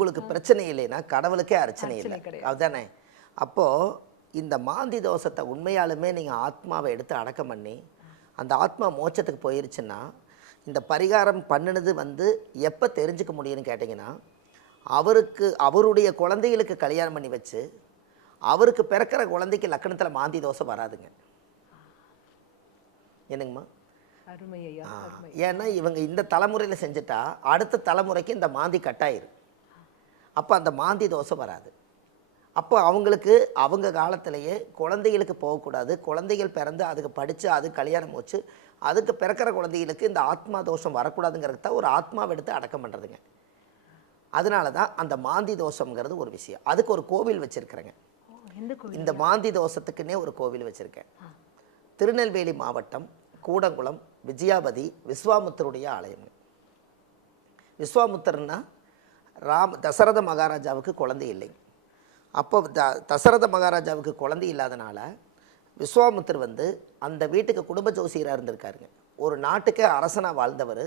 உங்களுக்கு பிரச்சனை இல்லைன்னா கடவுளுக்கே அர்ச்சனை இல்லை, கிடையாது. அதுதானே? அப்போது இந்த மாந்தி தோஷத்தை உண்மையாலுமே நீங்கள் ஆத்மாவை எடுத்து அடக்கம் பண்ணி அந்த ஆத்மா மோட்சத்துக்கு போயிருச்சுன்னா, இந்த பரிகாரம் பண்ணினது வந்து எப்போ தெரிஞ்சுக்க முடியும்னு கேட்டிங்கன்னா, அவருடைய குழந்தைகளுக்கு கல்யாணம் பண்ணி வச்சு அவருக்கு பிறக்கிற குழந்தைக்கு லக்கணத்தில் மாந்தி தோஷம் வராதுங்க. என்னங்கம்மா? அருமை ஐயா, அருமை. ஏன்னா இவங்க இந்த தலைமுறையில் செஞ்சுட்டா அடுத்த தலைமுறைக்கு இந்த மாந்தி கட்டாயிரும். அப்போ அந்த மாந்தி தோஷம் வராது. அப்போ அவங்களுக்கு அவங்க காலத்திலேயே குழந்தைகளுக்கு போகக்கூடாது, குழந்தைகள் பிறந்து அதுக்கு படித்து அது கல்யாணம் வச்சு அதுக்கு பிறக்கிற குழந்தைகளுக்கு இந்த ஆத்மா தோஷம் வரக்கூடாதுங்கிறது தான் ஒரு ஆத்மாவை எடுத்து அடக்கம் பண்ணுறதுங்க. அதனால தான் அந்த மாந்தி தோஷங்கிறது ஒரு விஷயம். அதுக்கு ஒரு கோவில் வச்சுருக்கிறேங்க. இந்த மாந்தி தோஷத்துக்குன்னே ஒரு கோவில் வச்சுருக்கேன். திருநெல்வேலி மாவட்டம் கூடங்குளம் விஜயாபதி விஸ்வாமுத்தருடைய ஆலயம். விஸ்வாமுத்தர்னா தசரத மகாராஜாவுக்கு குழந்தை இல்லைங்க. அப்போ தசரத மகாராஜாவுக்கு குழந்தை இல்லாதனால விஸ்வாமுத்தர் வந்து அந்த வீட்டுக்கு குடும்ப ஜோசியராக இருந்திருக்காருங்க. ஒரு நாட்டுக்கே அரசனாக வாழ்ந்தவர்.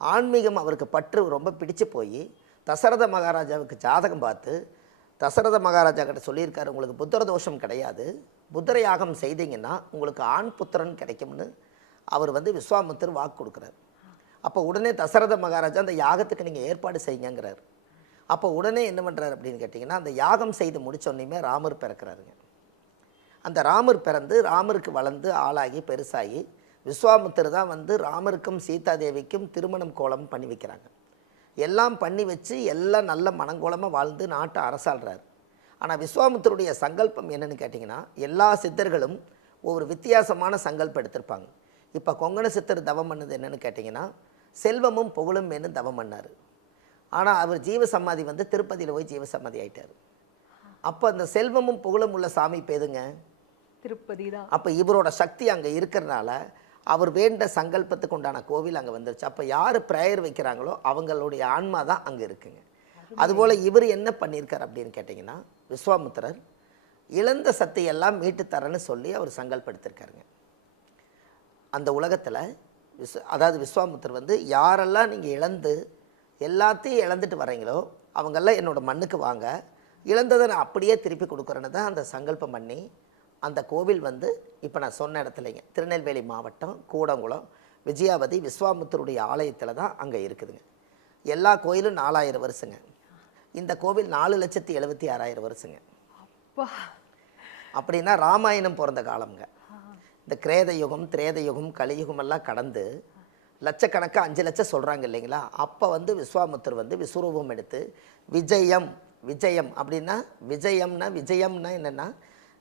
ஆன்மீகம் அவருக்கு பற்று ரொம்ப பிடிச்சு போய் தசரத மகாராஜாவுக்கு ஜாதகம் பார்த்து தசரத மகாராஜா கிட்ட சொல்லியிருக்காரு, உங்களுக்கு புத்திர தோஷம் கிடையாது, புத்திர யாகம் செய்தீங்கன்னா உங்களுக்கு ஆண் புத்திரன் கிடைக்கும்னு அவர் வந்து விஸ்வாமுத்தர் வாக்கு கொடுக்குறாரு. அப்போ உடனே தசரத மகாராஜா அந்த யாகத்துக்கு நீங்கள் ஏற்பாடு செய்யுங்கிறார். அப்போ உடனே என்ன பண்ணுறாரு அப்படின்னு கேட்டிங்கன்னா, அந்த யாகம் செய்து முடித்தோடனே ராமர் பிறக்கிறாருங்க. அந்த ராமர் பிறந்து ராமருக்கு வளர்ந்து ஆளாகி பெருசாகி விஸ்வாமுத்தர் தான் வந்து ராமருக்கும் சீதாதேவிக்கும் திருமணம் கோலம் பண்ணி வைக்கிறாங்க. எல்லாம் பண்ணி வச்சு எல்லாம் நல்ல மனங்கோலமாக வாழ்ந்து நாட்டை அரசாள்றாரு. ஆனால் விஸ்வாமுத்தருடைய சங்கல்பம் என்னென்னு கேட்டிங்கன்னா, எல்லா சித்தர்களும் ஒவ்வொரு வித்தியாசமான சங்கல்பம் எடுத்திருப்பாங்க. இப்போ கொங்கண சித்தர் தவம் பண்ணது என்னென்னு கேட்டிங்கன்னா, செல்வமும் புகழும் என்று தவம் பண்ணார். ஆனால் அவர் ஜீவசமாதி வந்து திருப்பதியில் போய் ஜீவசமாதி ஆயிட்டார். அப்போ அந்த செல்வமும் புகழும் உள்ள சாமி பேதுங்க திருப்பதி தான். அப்போ இவரோட சக்தி அங்கே இருக்கிறனால அவர் வேண்ட சங்கல்பத்துக்கு உண்டான கோவில் அங்கே வந்துருச்சு. அப்போ யார் ப்ரேயர் வைக்கிறாங்களோ அவங்களுடைய ஆன்மா தான் அங்கே இருக்குங்க. அதுபோல் இவர் என்ன பண்ணியிருக்கார் அப்படின்னு கேட்டிங்கன்னா, விஸ்வாமுத்திரர் இழந்த சக்தியெல்லாம் மீட்டு தரேன்னு சொல்லி அவர் சங்கல்படுத்திருக்காருங்க. அந்த உலகத்தில் அதாவது விஸ்வாமுத்திரர் வந்து யாரெல்லாம் நீங்கள் இழந்து எல்லாத்தையும் இழந்துட்டு வரீங்களோ அவங்கெல்லாம் என்னோடய மண்ணுக்கு வாங்க, இழந்ததை நான் அப்படியே திருப்பி கொடுக்குறேன்னு தான் அந்த சங்கல்பம் பண்ணி அந்த கோவில் வந்து இப்போ நான் சொன்ன இடத்துலைங்க திருநெல்வேலி மாவட்டம் கூடங்குளம் விஜயாபதி விஸ்வாமுத்தருடைய ஆலயத்தில் தான் அங்கே இருக்குதுங்க. எல்லா கோயிலும் 4000 வருஷங்க. இந்த கோவில் 4,76,000 வருஷங்க. அப்படின்னா ராமாயணம் பிறந்த காலம்ங்க. இந்த கிரேத யுகம் திரேத யுகம் கலியுகம் எல்லாம் கடந்து லட்சக்கணக்கு 5 லட்சம் சொல்கிறாங்க இல்லைங்களா? அப்போ வந்து விஸ்வாமுத்தர் வந்து விஸ்வரூபம் எடுத்து விஜயம் அப்படின்னா விஜயம்னா என்னென்னா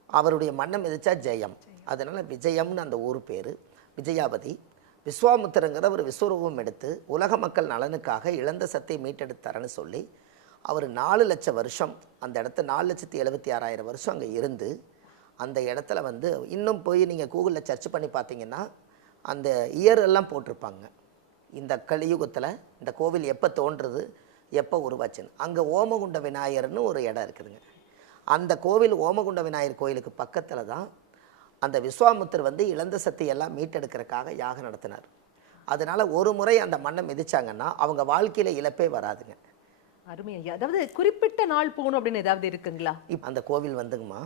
அவருடைய மன்னம் எதிர்த்தா ஜெயம், அதனால் விஜயம்னு அந்த ஊர் பேர் விஜயாபதி. விஸ்வாமுத்திரங்கிற ஒரு விஸ்வரூபம் எடுத்து உலக மக்கள் நலனுக்காக இழந்த சத்தை மீட்டெடுத்தாரன்னு சொல்லி அவர் 4 லட்சம் வருஷம் அந்த இடத்த 4,76,000 வருஷம் அங்கே இருந்து அந்த இடத்துல வந்து இன்னும் போய் நீங்கள் கூகுளில் சர்ச் பண்ணி பார்த்தீங்கன்னா அந்த இயர் எல்லாம் போட்டிருப்பாங்க. இந்த கலியுகத்தில் இந்த கோவில் எப்போ தோன்றுறது எப்போ உருவாச்சுன்னு. அங்கே ஓமகுண்ட விநாயகர்னு ஒரு இடம் இருக்குதுங்க. அந்த கோவில் ஓமகுண்ட விநாயகர் கோயிலுக்கு பக்கத்தில் தான் அந்த விஸ்வாமுத்தர் வந்து இழந்த சக்தியெல்லாம் மீட்டெடுக்கிறதுக்காக யாகம் நடத்தினார். அதனால் ஒரு முறை அந்த மண்ணை மிதிச்சாங்கன்னா அவங்க வாழ்க்கையில் இழப்பே வராதுங்க. அருமை ஐயா. அதாவது குறிப்பிட்ட நாள் போகணும் அப்படின்னு ஏதாவது இருக்குங்களா? அந்த கோவில் வந்துங்கம்மா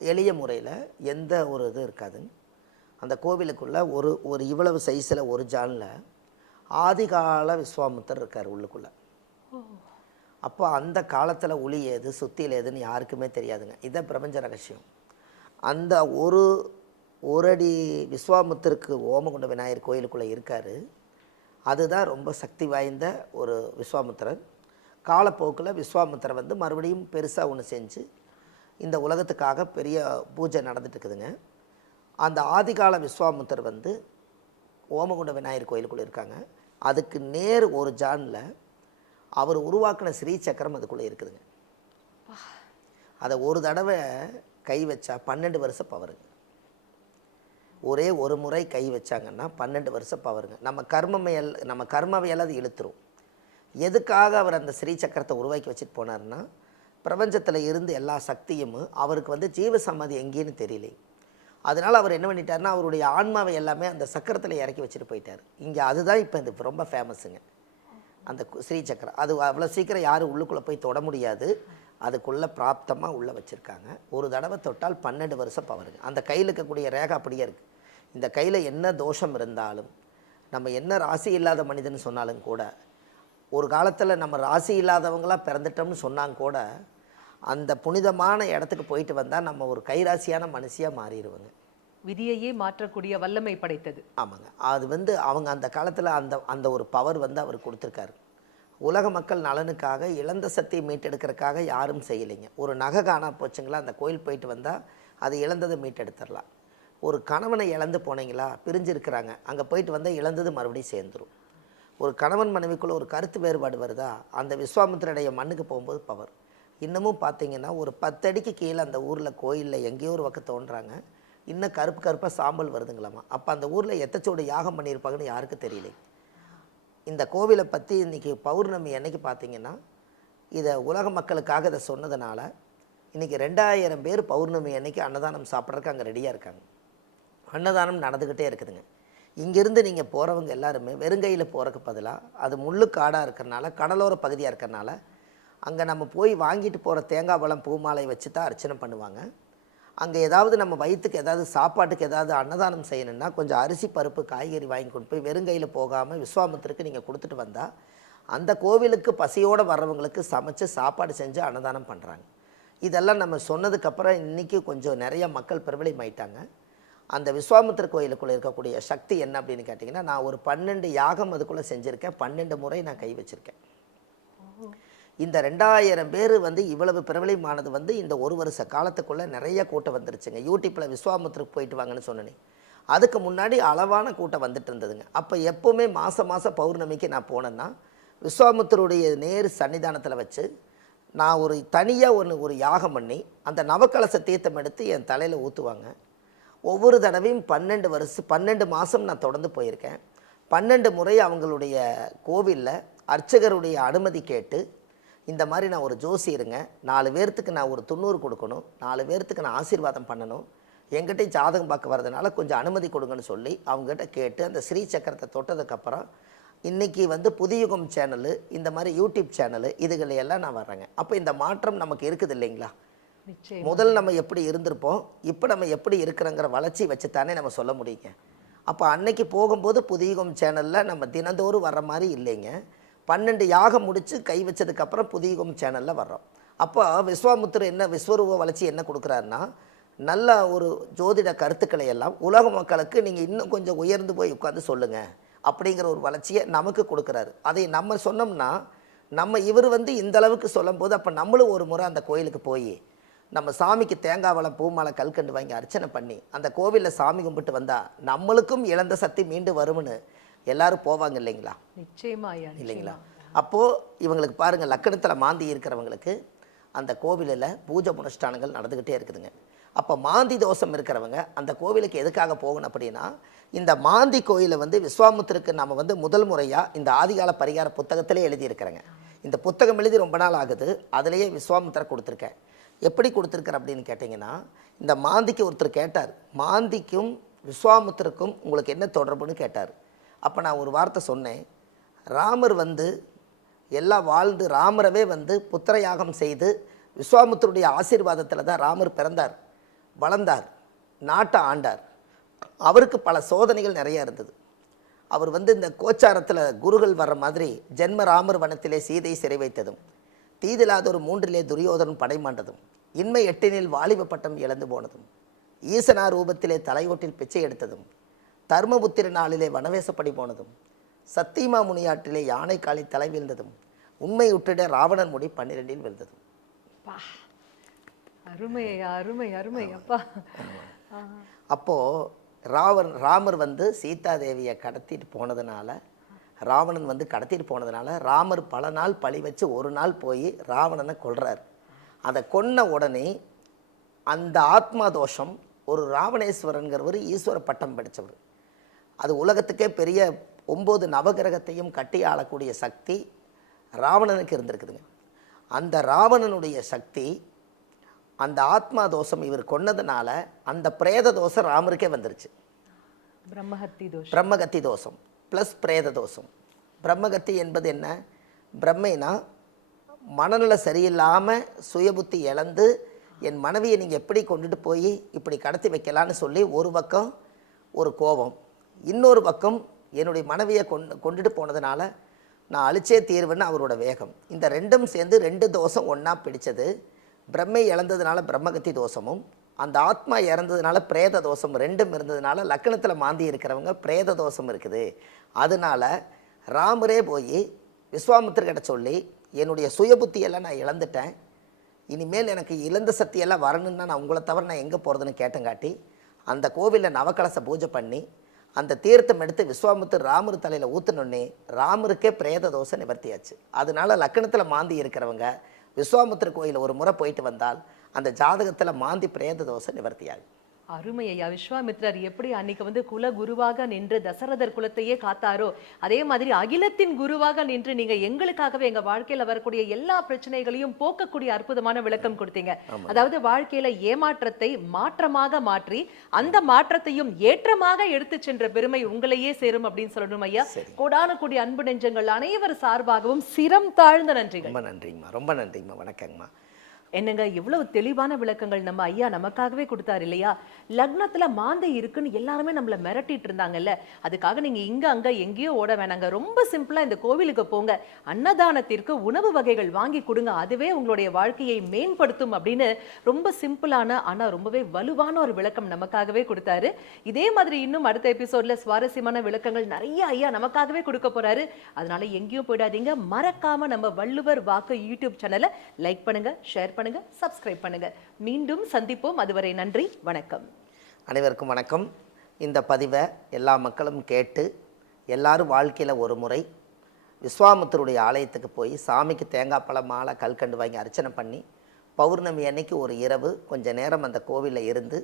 எளிய முறையில் எந்த ஒரு இது இருக்காதுங்க. அந்த கோவிலுக்குள்ளே ஒரு இவ்வளவு சைஸில் ஒரு ஜானில் ஆதிகால விஸ்வாமுத்தர் இருக்கார் உள்ளுக்குள்ளே. அப்போ அந்த காலத்தில் ஒளி ஏது சுத்தியில் ஏதுன்னு யாருக்குமே தெரியாதுங்க. இதான் பிரபஞ்ச ரகசியம். அந்த ஒரு அடி விஸ்வாமுத்தருக்கு ஓமகுண்ட விநாயகர் கோயிலுக்குள்ளே இருக்கார். அதுதான் ரொம்ப சக்தி வாய்ந்த ஒரு விஸ்வாமுத்திரர். காலப்போக்கில் விஸ்வாமுத்திரர் வந்து மறுபடியும் பெருசாக ஒன்று செஞ்சு இந்த உலகத்துக்காக பெரிய பூஜை நடந்துட்டுருக்குதுங்க. அந்த ஆதிகால விஸ்வாமுத்தர் வந்து ஓமகுண்ட விநாயகர் கோயிலுக்குள்ளே இருக்காங்க. அதுக்கு நேர் ஒரு ஜானில் அவர் உருவாக்கின ஸ்ரீ சக்கரம் அதுக்குள்ளே இருக்குதுங்க. அதை ஒரு தடவை கை வச்சா 12 வருஷம் பவருங்க. ஒரே ஒரு முறை கை வச்சாங்கன்னா 12 வருஷம் பவருங்க. நம்ம கர்மவையெல்லாம் அது இழுத்துரும். எதுக்காக அவர் அந்த ஸ்ரீ சக்கரத்தை உருவாக்கி வச்சுட்டு போனார்னா, பிரபஞ்சத்தில் இருந்து எல்லா சக்தியும் அவருக்கு வந்து ஜீவசமாதி எங்கேன்னு தெரியல. அதனால் அவர் என்ன பண்ணிட்டார்னா அவருடைய ஆன்மாவை எல்லாமே அந்த சக்கரத்தில் இறக்கி வச்சுட்டு போயிட்டார். இங்கே அதுதான் இப்போ இது ரொம்ப ஃபேமஸுங்க. அந்த ஸ்ரீசக்கரம் அது அவ்வளோ சீக்கிரம் யாரும் உள்ளுக்குள்ளே போய் தொட முடியாது. அதுக்குள்ளே பிராப்தமாக உள்ளே வச்சுருக்காங்க. ஒரு தடவை தொட்டால் 12 வருஷம் பவருங்க. அந்த கையில் இருக்கக்கூடிய ரேகை அப்படியே இருக்குது. இந்த கையில் என்ன தோஷம் இருந்தாலும், நம்ம என்ன ராசி இல்லாத மனிதன் சொன்னாலும் கூட, ஒரு காலத்தில் நம்ம ராசி இல்லாதவங்களாக பிறந்துட்டோம்னு சொன்னாங்க கூட, அந்த புனிதமான இடத்துக்கு போயிட்டு வந்தால் நம்ம ஒரு கைராசியான மனுஷியாக மாறிடுவோங்க. விதியையே மாற்றக்கூடிய வல்லமை படைத்தது. ஆமாங்க. அது வந்து அவங்க அந்த காலத்தில் அந்த அந்த ஒரு பவர் வந்து அவர் கொடுத்துருக்காரு. உலக மக்கள் நலனுக்காக இழந்த சக்தியை மீட்டெடுக்கிறதுக்காக யாரும் செய்யலைங்க. ஒரு நகை காணா போச்சுங்களா, அந்த கோயில் போயிட்டு வந்தால் அது இழந்ததை மீட்டெடுத்துடலாம். ஒரு கணவனை இழந்து போனீங்களா, பிரிஞ்சிருக்கிறாங்க, அங்கே போயிட்டு வந்தால் இழந்தது மறுபடியும் சேர்ந்துடும். ஒரு கணவன் மனைவிக்குள்ளே ஒரு கருத்து வேறுபாடு வருதா, அந்த விஸ்வாமித்திரடைய மண்ணுக்கு போகும்போது பவர். இன்னமும் பார்த்தீங்கன்னா ஒரு 10 அடிக்கு கீழே அந்த ஊரில் கோயிலில் எங்கேயோ ஒரு பக்கம் தோன்றாங்க, இன்னும் கருப்பு கருப்பாக சாம்பல் வருதுங்களாமா. அப்போ அந்த ஊரில் எத்தச்சோடு யாகம் பண்ணியிருப்பாங்கன்னு யாருக்கு தெரியல. இந்த கோவிலை பற்றி இன்றைக்கி பௌர்ணமி அன்னைக்கு பார்த்தீங்கன்னா, இதை உலக மக்களுக்காக இதை சொன்னதுனால இன்றைக்கி 2000 பேர் பௌர்ணமி அன்னைக்கு அன்னதானம் சாப்பிட்றதுக்கு அங்கே ரெடியாக இருக்காங்க. அன்னதானம் நடந்துக்கிட்டே இருக்குதுங்க. இங்கேருந்து நீங்கள் போகிறவங்க எல்லாருமே வெறுங்கையில் போகிறதுக்கு பதிலாக, அது முள்ளு காடாக இருக்கிறனால, கடலோர பகுதியாக இருக்கிறனால, அங்கே நம்ம போய் வாங்கிட்டு போகிற தேங்காய் பழம் பூ மாலை வச்சு தான் அர்ச்சனை பண்ணுவாங்க. அங்கே ஏதாவது நம்ம வயிற்றுக்கு ஏதாவது சாப்பாட்டுக்கு ஏதாவது அன்னதானம் செய்யணுன்னா கொஞ்சம் அரிசி பருப்பு காய்கறி வாங்கி கொண்டு போய் வெறுங்கையில் போகாமல் விஸ்வாமித்திரருக்கு நீங்கள் கொடுத்துட்டு வந்தால், அந்த கோவிலுக்கு பசியோடு வர்றவங்களுக்கு சமைச்சு சாப்பாடு செஞ்சு அன்னதானம் பண்ணுறாங்க. இதெல்லாம் நம்ம சொன்னதுக்கப்புறம் இன்றைக்கி கொஞ்சம் நிறைய மக்கள் பிரபலமாயிட்டாங்க. அந்த விஸ்வாமித்திர கோயிலுக்குள்ளே இருக்கக்கூடிய சக்தி என்ன அப்படின்னு கேட்டிங்கன்னா, நான் ஒரு 12 யாகம் அதுக்குள்ளே செஞ்சுருக்கேன். 12 முறை நான் கை வச்சுருக்கேன். இந்த 2000 பேர் வந்து இவ்வளவு பிரபலமானது வந்து இந்த ஒரு வருஷ காலத்துக்குள்ளே நிறைய கூட்டம் வந்துருச்சுங்க. யூடியூப்பில் விஸ்வாமித்திரக்கு போயிட்டு வாங்கன்னு சொன்னேன். அதுக்கு முன்னாடி அளவான கூட்டம் வந்துட்டு இருந்ததுங்க. அப்போ எப்போவுமே மாதம் பௌர்ணமிக்கு நான் போனேன்னா, விஸ்வாமித்திரருடைய நேர் சன்னிதானத்தில் வச்சு நான் ஒரு தனியாக ஒரு யாகம் பண்ணி அந்த நவக்கலச தீர்த்தம் எடுத்து என் தலையில் ஊற்றுவாங்க. ஒவ்வொரு தடவையும் 12 மாதம் நான் தொடர்ந்து போயிருக்கேன். 12 முறை அவங்களுடைய கோவிலில் அர்ச்சகருடைய அனுமதி கேட்டு, இந்த மாதிரி நான் ஒரு ஜோசியருங்க, 4 பேர்த்துக்கு நான் ஒரு 90 கொடுக்கணும், 4 பேர்த்துக்கு நான் ஆசீர்வாதம் பண்ணணும், எங்கிட்ட ஜாதகம் பார்க்க வர்றதுனால கொஞ்சம் அனுமதி கொடுங்கன்னு சொல்லி அவங்ககிட்ட கேட்டு அந்த ஸ்ரீ சக்கரத்தை தொட்டதுக்கப்புறம் இன்றைக்கி வந்து புதியுகம் சேனலு, இந்த மாதிரி யூடியூப் சேனலு, இதுகளையெல்லாம் நான் வர்றேங்க. அப்போ இந்த மாற்றம் நமக்கு இருக்குது இல்லைங்களா? முதல் நம்ம எப்படி இருந்திருப்போம், இப்போ நம்ம எப்படி இருக்கிறோங்கிற வளர்ச்சி வச்சு தானே நம்ம சொல்ல முடியுங்க. அப்போ அன்னைக்கு போகும்போது புதியுகம் சேனலில் நம்ம தினந்தோறும் வர்ற மாதிரி இல்லைங்க. 12 யாகம் முடித்து கை வச்சதுக்கப்புறம் புதியுகம் சேனலில் வர்றோம். அப்போ விஸ்வாமித்திரர் என்ன விஸ்வரூப வளர்ச்சி என்ன கொடுக்குறாருன்னா, நல்ல ஒரு ஜோதிட கருத்துக்களை எல்லாம் உலக மக்களுக்கு நீங்கள் இன்னும் கொஞ்சம் உயர்ந்து போய் உட்காந்து சொல்லுங்கள் அப்படிங்கிற ஒரு வளர்ச்சியை நமக்கு கொடுக்குறாரு. அதை நம்ம சொன்னோம்னா, நம்ம இவர் வந்து இந்தளவுக்கு சொல்லும்போது அப்போ நம்மளும் ஒரு முறை அந்த கோயிலுக்கு போய் நம்ம சாமிக்கு தேங்காய் வளம் பூமாலை கல்கண்டு வாங்கி அர்ச்சனை பண்ணி அந்த கோவிலில் சாமி கும்பிட்டு வந்தால் நம்மளுக்கும் இழந்த சக்தி மீண்டும் வரும்னு எல்லாரும் போவாங்க இல்லைங்களா? நிச்சயமா இல்லைங்களா? அப்போது இவங்களுக்கு பாருங்கள், லக்கணத்தில் மாந்தி இருக்கிறவங்களுக்கு அந்த கோவிலில் பூஜை புனஸ்தானங்கள் நடந்துக்கிட்டே இருக்குதுங்க. அப்போ மாந்தி தோஷம் இருக்கிறவங்க அந்த கோவிலுக்கு எதுக்காக போகணும் அப்படின்னா, இந்த மாந்தி கோயிலை வந்து விஸ்வாமித்திரருக்கு நம்ம வந்து முதல் முறையாக இந்த ஆதிகால பரிகார புத்தகத்திலே எழுதியிருக்கிறேங்க. இந்த புத்தகம் எழுதி ரொம்ப நாள் ஆகுது. அதிலேயே விஸ்வாமித்திரர் கொடுத்துருக்கேன். எப்படி கொடுத்துருக்கார் அப்படின்னு கேட்டிங்கன்னா, இந்த மாந்திக்கு ஒருத்தர் கேட்டார், மாந்திக்கும் விஸ்வாமித்திரருக்கும் உங்களுக்கு என்ன தொடர்புன்னு கேட்டார். அப்போ நான் ஒரு வார்த்தை சொன்னேன், ராமர் வந்து எல்லாம் வாழ்ந்து ராமரவே வந்து புத்திரயாகம் செய்து விஸ்வாமித்திரருடைய ஆசீர்வாதத்தில் தான் ராமர் பிறந்தார், வளர்ந்தார், நாட்டை ஆண்டார். அவருக்கு பல சோதனைகள் நிறையா இருந்தது. அவர் வந்து இந்த கோச்சாரத்தில் குருகள் வர்ற மாதிரி ஜென்ம ராமர் வனத்திலே சீதை சிறை வைத்ததும், தீதிலாதொரு 3 துரியோதனன் படைமாண்டதும், இன்மை 8 வாலிப பட்டம் இழந்து போனதும், ஈசனா ரூபத்திலே தலையோட்டில் பிச்சை எடுத்ததும், தர்மபுத்திர நாளிலே வனவேசப்படி போனதும், சத்தியமா முனியாற்றிலே யானை காலி தலை வீழ்ந்ததும், உண்மை உற்றிட ராவணன் முடி 12 விழுந்ததும். அருமை அருமை அருமை அப்பா. அப்போது ராமர் வந்து சீதாதேவியை கடத்திட்டு போனதுனால, ராவணன் வந்து கடத்திட்டு போனதுனால ராமர் பல நாள் பழி வச்சு ஒரு நாள் போய் ராவணனை கொல்றார். அதை கொன்ன உடனே அந்த ஆத்மா தோஷம், ஒரு ராவணேஸ்வரன்கிறவர் ஈஸ்வர பட்டம் படித்தவர், அது உலகத்துக்கே பெரிய 9 நவகிரகத்தையும் கட்டி ஆளக்கூடிய சக்தி ராவணனுக்கு இருந்திருக்குதுங்க. அந்த ராவணனுடைய சக்தி, அந்த ஆத்மா தோஷம் இவர் கொன்னதுனால அந்த பிரேத தோஷம் ராமருக்கே வந்துருச்சு. பிரம்மகத்தி தோஷம் ப்ளஸ் பிரேத தோஷம். பிரம்மகத்தி என்பது என்ன? பிரம்மைனா மனநிலை சரியில்லாமல் சுயபுத்தி இழந்து என் மனைவியை நீங்கள் எப்படி கொண்டுட்டு போய் இப்படி கடத்தி வைக்கலான்னு சொல்லி ஒரு பக்கம் ஒரு கோபம், இன்னொரு பக்கம் என்னுடைய மனைவியை கொண்டுட்டு போனதுனால நான் அழிச்சே தீர்வுன்னு அவரோட வேகம். இந்த ரெண்டும் சேர்ந்து 2 தோஷம் ஒன்றா பிடிச்சது. பிரம்மை இழந்ததுனால பிரம்மகத்தி தோஷமும், அந்த ஆத்மா இறந்ததுனால பிரேத தோஷம் ரெண்டும் இருந்ததுனால லக்னத்தில் மாந்தி இருக்கிறவங்க பிரேத தோஷம் இருக்குது. அதனால ராமரே போய் விஸ்வாமித்திரர்கிட்ட சொல்லி என்னுடைய சுயபுத்தியெல்லாம் நான் இழந்துட்டேன், இனிமேல் எனக்கு இழந்த சக்தியெல்லாம் வரணுன்னா நான் உங்களை தவிர நான் எங்கே போகிறதுன்னு கேட்டங்காட்டி அந்த கோவிலில் நவக்கலச பூஜை பண்ணி அந்த தீர்த்தம் எடுத்து விஸ்வாமித்திரர் ராமர் தலையில் ஊற்றினோன்னே ராமருக்கே பிரேத தோஷம் நிவர்த்தியாச்சு. அதனால லக்னத்தில் மாந்தி இருக்கிறவங்க விஸ்வாமித்திர கோயில் ஒரு முறை போயிட்டு வந்தால் அந்த ஜாதகத்தில் மாந்தி பிரேத தோஷம் நிவர்த்தியாகும். அருமை ஐயா. விஸ்வாமித்ரர் எப்படி அன்னைக்கு வந்து குல குருவாக நின்று தசரதர் குலத்தையே காத்தாரோ, அதே மாதிரி அகிலத்தின் குருவாக நின்று நீங்க எங்களுக்காகவே எங்க வாழ்க்கையில வரக்கூடிய எல்லா பிரச்சனைகளையும் போக்கக்கூடிய அற்புதமான விளக்கம் கொடுத்தீங்க. அதாவது வாழ்க்கையில ஏமாற்றத்தை மாற்றமாக மாற்றி அந்த மாற்றத்தையும் ஏற்றமாக எடுத்து சென்ற பெருமை உங்களையே சேரும் அப்படின்னு சொல்லணும் ஐயா. கோடான கூடிய அன்பு நெஞ்சங்கள் அனைவர் சார்பாகவும் சிரம் தாழ்ந்த நன்றிகள். ரொம்ப நன்றிங்கம்மா, ரொம்ப நன்றிங்கம்மா, வணக்கங்கம்மா. என்னங்க இவ்வளவு தெளிவான விளக்கங்கள் நம்ம ஐயா நமக்காகவே கொடுத்தாரு இல்லையா? லக்னத்துல மாந்தை இருக்குன்னு எல்லாருமே நம்மள மிரட்டிட்டு இருந்தாங்கல்ல, அதுக்காக நீங்க இங்க அங்க எங்கேயோ ஓட வேணாங்க. ரொம்ப சிம்பிளா இந்த கோவிலுக்கு போங்க, அன்னதானத்திற்கு உணவு வகைகள் வாங்கி கொடுங்க, அதுவே உங்களுடைய வாழ்க்கையை மேம்படுத்தும் அப்படின்னு ரொம்ப சிம்பிளான ஆனா ரொம்பவே வலுவான ஒரு விளக்கம் நமக்காகவே கொடுத்தாரு. இதே மாதிரி இன்னும் அடுத்த எபிசோட்ல சுவாரஸ்யமான விளக்கங்கள் நிறைய ஐயா நமக்காகவே கொடுக்க போறாரு. அதனால எங்கேயும் போயிடாதீங்க. மறக்காம நம்ம வள்ளுவர் வாக்கு யூடியூப் சேனலை லைக் பண்ணுங்க, ஷேர் பண்ணுங்க, சப்ஸ்கிரைப் பண்ணுங்க. மீண்டும் சந்திப்போம். அதுவரை நன்றி, வணக்கம். அனைவருக்கும் வணக்கம். இந்த பதிவை எல்லா மக்களும் கேட்டு எல்லாரும் வாழ்க்கையில் ஒரு முறை விஸ்வாமித்தருடைய ஆலயத்துக்கு போய் சாமிக்கு தேங்காய் பழம் மாலை கல்கண்டு வாங்கி அர்ச்சனை பண்ணி பௌர்ணமி அன்னைக்கு ஒரு இரவு கொஞ்ச நேரம் அந்த கோவிலில் இருந்து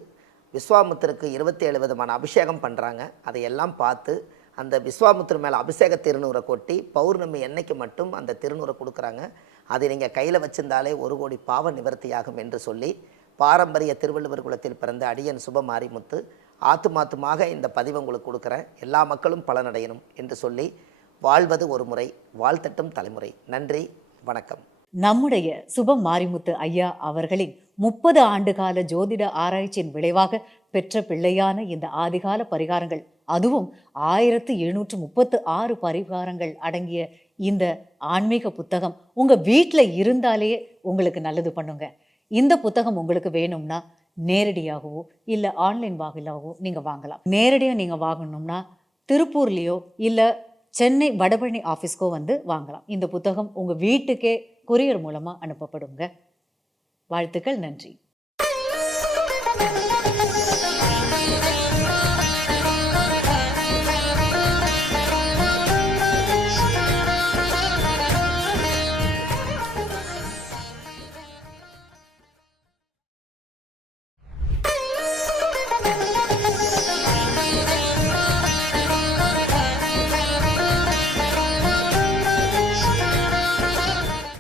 விஸ்வாமித்தருக்கு 27 விதமான அபிஷேகம் பண்ணுறாங்க. அதையெல்லாம் பார்த்து அந்த விஸ்வாமித்திர மேலே அபிஷேக திருநூறை கொட்டி பௌர்ணமி எண்ணெய்க்கு மட்டும் அந்த திருநூறை கொடுக்குறாங்க. அதை நீங்கள் கையில் வச்சிருந்தாலே 1 கோடி பாவ நிவர்த்தியாகும் என்று சொல்லி பாரம்பரிய திருவள்ளுவர் குலத்தில் பிறந்த அடியன் சுபமாரிமுத்து ஆத்துமாத்துமாக இந்த பதிவை உங்களுக்கு கொடுக்குறேன். எல்லா மக்களும் பலனடையணும் என்று சொல்லி வாழ்வது ஒரு முறை, வாழ்த்தட்டும் தலைமுறை. நன்றி, வணக்கம். நம்முடைய சுப மாரிமுத்து ஐயா அவர்களின் 30 ஆண்டுகால ஜோதிட ஆராய்ச்சியின் விளைவாக பெற்ற பிள்ளையான இந்த ஆதிகால பரிகாரங்கள், அதுவும் 1736 பரிகாரங்கள் அடங்கிய இந்த ஆன்மீக புத்தகம் உங்க வீட்டில் இருந்தாலே உங்களுக்கு நல்லது பண்ணுங்க. இந்த புத்தகம் உங்களுக்கு வேணும்னா நேரடியாகவோ இல்லை ஆன்லைன் வாயிலாகவோ நீங்கள் வாங்கலாம். நேரடியாக நீங்கள் வாங்கணும்னா திருப்பூர்லேயோ இல்லை சென்னை வடபழனி ஆஃபீஸ்க்கோ வந்து வாங்கலாம். இந்த புத்தகம் உங்கள் வீட்டுக்கே கொரியர் மூலமாக அனுப்பப்படுங்க. வாழ்த்துக்கள், நன்றி.